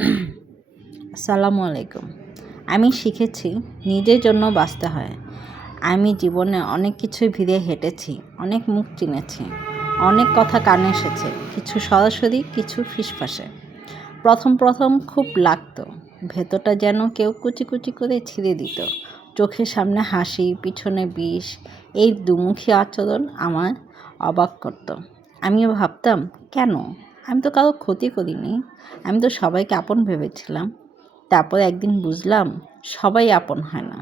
আসসালামু আলাইকুম। আমি শিখেছি নিজের জন্য বাঁচতে হয়। আমি জীবনে অনেক কিছুই ভিড়ে হেঁটেছি, অনেক মুখ চিনেছি, অনেক কথা কানে এসেছে, কিছু সরাসরি, কিছু ফিসফাসে। প্রথম খুব লাগতো, ভেতরটা যেন কেউ কুচি কুচি করে ছিঁড়ে দিত। চোখের সামনে হাসি, পিছনে বিষ, এই দুমুখী আচরণ আমার অবাক করত। আমিও ভাবতাম, কেন? আমি তো কারো ক্ষতি করিনি, আমি তো সবাইকে আপন ভেবেছিলাম। তারপর একদিন বুঝলাম, সবাই আপন হয় না,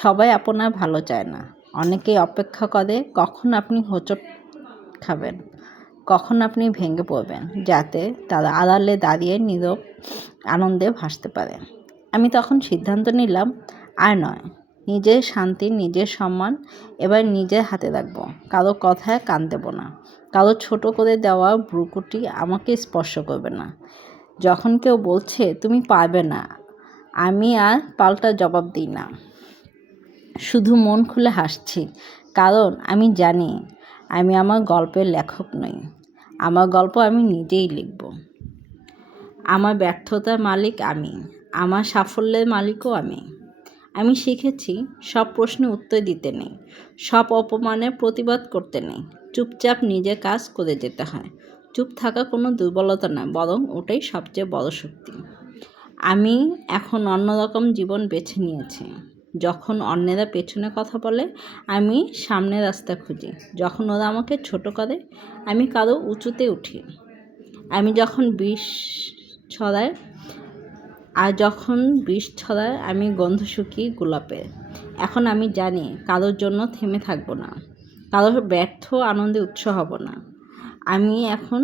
সবাই আপনার ভালো চায় না। অনেকেই অপেক্ষা করে কখন আপনি হোঁচট খাবেন, কখন আপনি ভেঙে পড়বেন, যাতে তারা আড়ালে দাঁড়িয়ে নীরব আনন্দে ভাসতে পারে। আমি তখন সিদ্ধান্ত নিলাম, আর নয়, নিজের শান্তি, নিজের সম্মান এবার নিজের হাতে রাখবো। কারো কথায় কান দেব না, কারো ছোট করে দেওয়া ভ্রুকুটি আমাকে স্পর্শ করবে না। যখন কেউ বলছে তুমি পারবে না, আমি আর পাল্টা জবাব দিই না, শুধু মন খুলে হাসছি। কারণ আমি জানি আমি আমার গল্পের লেখক নই, আমার গল্প আমি নিজেই লিখব। আমার ব্যর্থতার মালিক আমি, আমার সাফল্যের মালিকও আমি। আমি শিখেছি সব প্রশ্নে উত্তর দিতে নেই, সব অপমানের প্রতিবাদ করতে নেই। চুপচাপ নিজের কাজ করে যেতে হয়। চুপ থাকা কোনো দুর্বলতা নয়, বরং ওটাই সবচেয়ে বড় শক্তি। আমি এখন অন্যরকম জীবন বেছে নিয়েছি। যখন অন্যেরা পেছনে কথা বলে, আমি সামনে রাস্তা খুঁজি। যখন ওরা আমাকে ছোট করে, আমি কারো উঁচুতে উঠি। আমি যখন বিষ ছড়ায় আমি গন্ধ শুকি গোলাপের। এখন আমি জানি কারোর জন্য থেমে থাকবো না, কারোর ব্যর্থ আনন্দে উৎস হব না। আমি এখন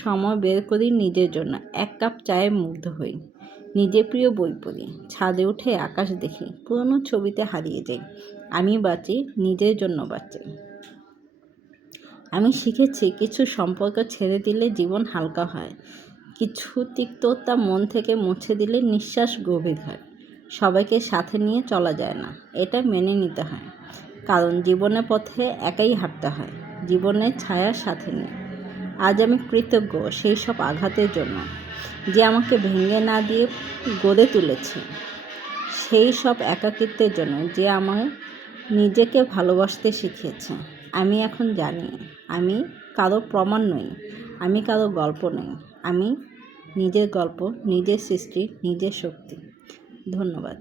সময় বের করি নিজের জন্য, এক কাপ চায়ে মুগ্ধ হই, নিজের প্রিয় বই পড়ি, ছাদে উঠে আকাশ দেখি, পুরনো ছবিতে হারিয়ে যাই। আমি বাঁচি, নিজের জন্য বাঁচি। আমি শিখেছি কিছু সম্পর্ক ছেড়ে দিলে জীবন হালকা হয়, কিছু তিক্ততা মন থেকে মুছে দিলে নিঃশ্বাস গভীর হয়। সবাইকে সাথে নিয়ে চলা যায় না, এটা মেনে নিতে হয়। কারণ জীবনের পথে একাই হাঁটতে হয়, জীবনের ছায়ার সাথে নিয়ে। আজ আমি কৃতজ্ঞ সেই সব আঘাতের জন্য, যে আমাকে ভেঙে না দিয়ে গড়ে তুলেছে। সেই সব একাকিত্বের জন্য, যে আমার নিজেকে ভালোবাসতে শিখিয়েছে। আমি এখন জানি আমি কারো প্রমাণ নই, আমি কারো গল্প নই, আমি নিজের গল্প, নিজের সৃষ্টি, নিজের শক্তি। ধন্যবাদ।